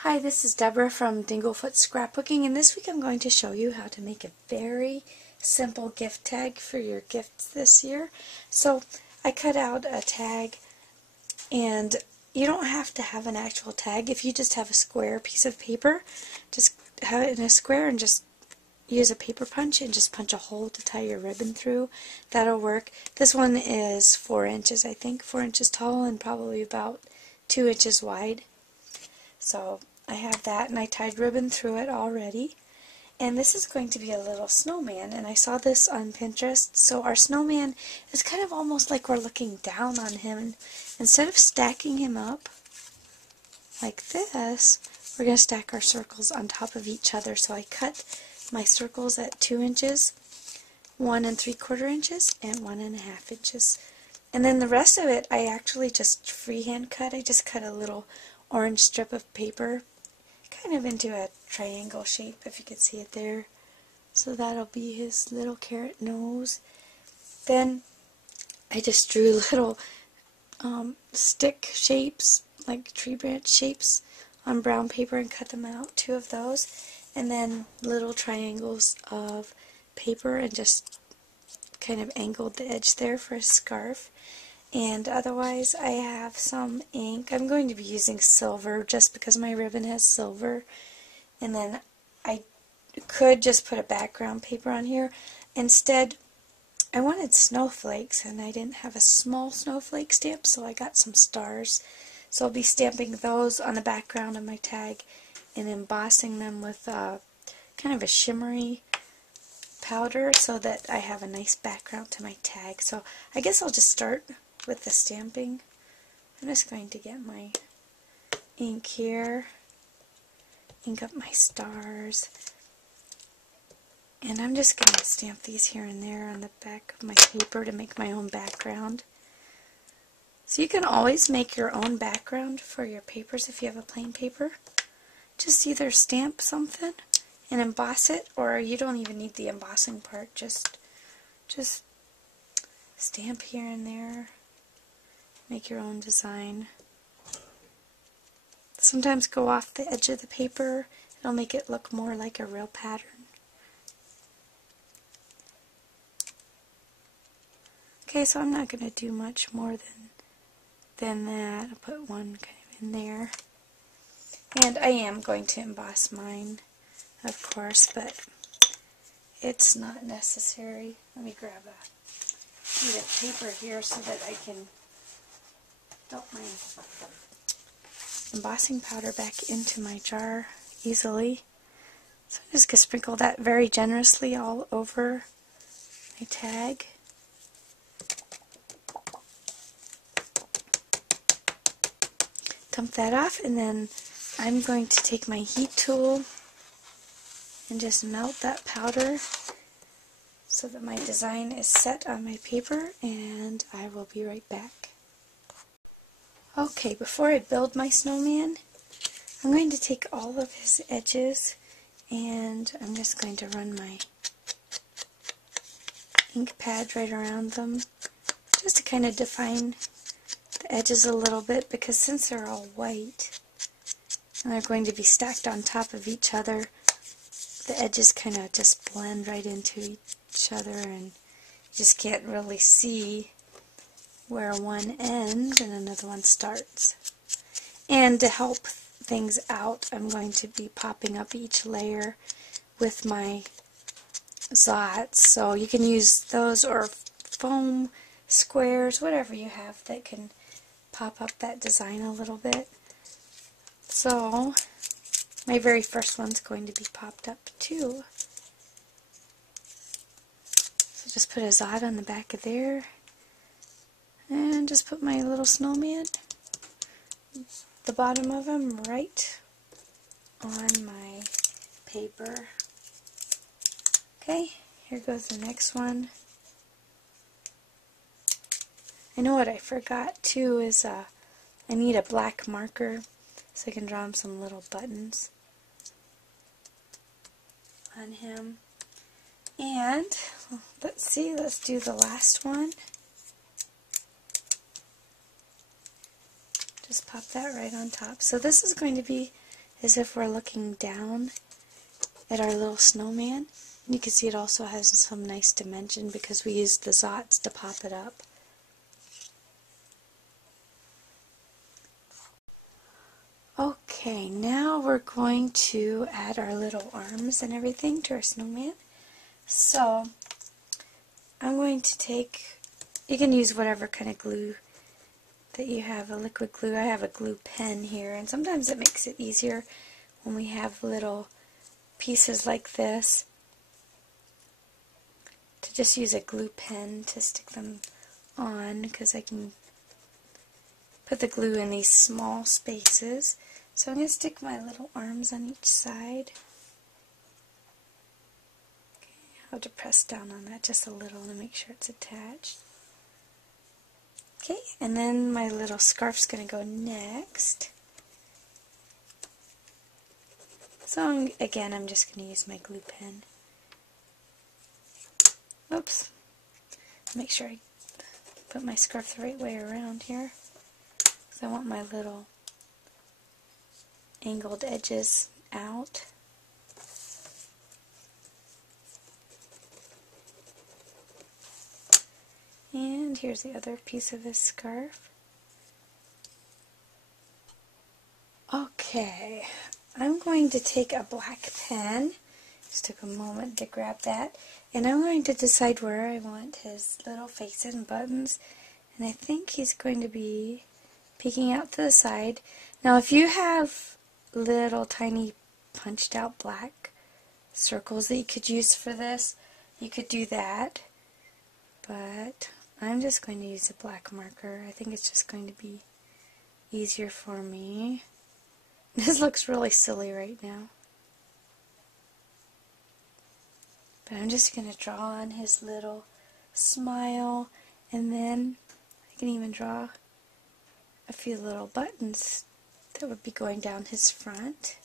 Hi, this is Deborah from Dinglefoot Scrapbooking, and this week I'm going to show you how to make a very simple gift tag for your gifts this year. So I cut out a tag, and you don't have to have an actual tag. If you just have a square piece of paper, just have it in a square and just use a paper punch and just punch a hole to tie your ribbon through. That'll work. This one is 4 inches, I think, 4 inches tall and probably about 2 inches wide. So I have that, and I tied ribbon through it already. And this is going to be a little snowman, and I saw this on Pinterest. So our snowman is kind of almost like we're looking down on him. And instead of stacking him up like this, we're going to stack our circles on top of each other. So I cut my circles at 2 inches, 1 3/4 inches, and 1 1/2 inches. And then the rest of it I actually just freehand cut. I just cut a little orange strip of paper kind of into a triangle shape, if you can see it there. So that'll be his little carrot nose. Then I just drew little stick shapes, like tree branch shapes, on brown paper and cut them out, 2 of those, and then little triangles of paper and just kind of angled the edge there for a scarf. And otherwise I have some ink. I'm going to be using silver just because my ribbon has silver. And then I could just put a background paper on here. Instead, I wanted snowflakes, and I didn't have a small snowflake stamp, so I got some stars. So I'll be stamping those on the background of my tag and embossing them with kind of a shimmery powder so that I have a nice background to my tag. So I guess I'll just start with the stamping. I'm just going to get my ink here, ink up my stars, and I'm just going to stamp these here and there on the back of my paper to make my own background. So you can always make your own background for your papers if you have a plain paper. Just either stamp something and emboss it, or you don't even need the embossing part. Just stamp here and there. Make your own design. Sometimes go off the edge of the paper. It'll make it look more like a real pattern. Okay, so I'm not going to do much more than that. I'll put one kind of in there. And I am going to emboss mine, of course, but it's not necessary. Let me grab a sheet of paper here so that I can dump my embossing powder back into my jar easily. So I'm just going to sprinkle that very generously all over my tag. Dump that off, and then I'm going to take my heat tool and just melt that powder so that my design is set on my paper, and I will be right back. Okay, before I build my snowman, I'm going to take all of his edges and I'm just going to run my ink pad right around them just to kind of define the edges a little bit, because since they're all white and they're going to be stacked on top of each other, the edges kind of just blend right into each other and you just can't really see where one ends and another one starts. And to help things out, I'm going to be popping up each layer with my Zots. So you can use those or foam squares, whatever you have that can pop up that design a little bit. So my very first one's going to be popped up too. So just put a Zot on the back of there. And just put my little snowman, the bottom of him, right on my paper. Okay, here goes the next one. I know what I forgot too is I need a black marker so I can draw him some little buttons on him. And let's do the last one. Just pop that right on top. So this is going to be as if we're looking down at our little snowman. And you can see it also has some nice dimension because we used the zots to pop it up. Okay, now we're going to add our little arms and everything to our snowman. So, I'm going to take, you can use whatever kind of glue that you have, a liquid glue. I have a glue pen here, and sometimes it makes it easier when we have little pieces like this to just use a glue pen to stick them on, because I can put the glue in these small spaces. So I'm going to stick my little arms on each side. Okay, I have to press down on that just a little to make sure it's attached. Okay, and then my little scarf's going to go next. So again, I'm just going to use my glue pen. Oops. Make sure I put my scarf the right way around here, because I want my little angled edges out. And here's the other piece of this scarf. Okay, I'm going to take a black pen. Just took a moment to grab that. And I'm going to decide where I want his little face and buttons. And I think he's going to be peeking out to the side. Now if you have little tiny punched out black circles that you could use for this, you could do that. But I'm just going to use a black marker. I think it's just going to be easier for me. This looks really silly right now. But I'm just going to draw on his little smile, and then I can even draw a few little buttons that would be going down his front.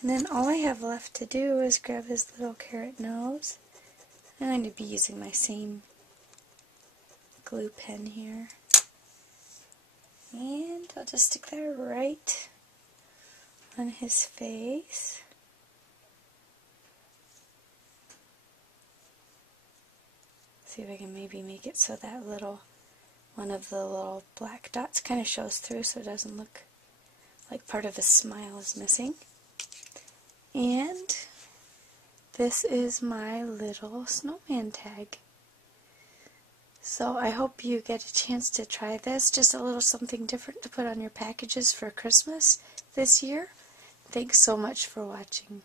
And then all I have left to do is grab his little carrot nose. I'm going to be using my same glue pen here. And I'll just stick that right on his face. See if I can maybe make it so that one of the little black dots kind of shows through, so it doesn't look like part of his smile is missing. And this is my little snowman tag. So I hope you get a chance to try this, just a little something different to put on your packages for Christmas this year. Thanks so much for watching.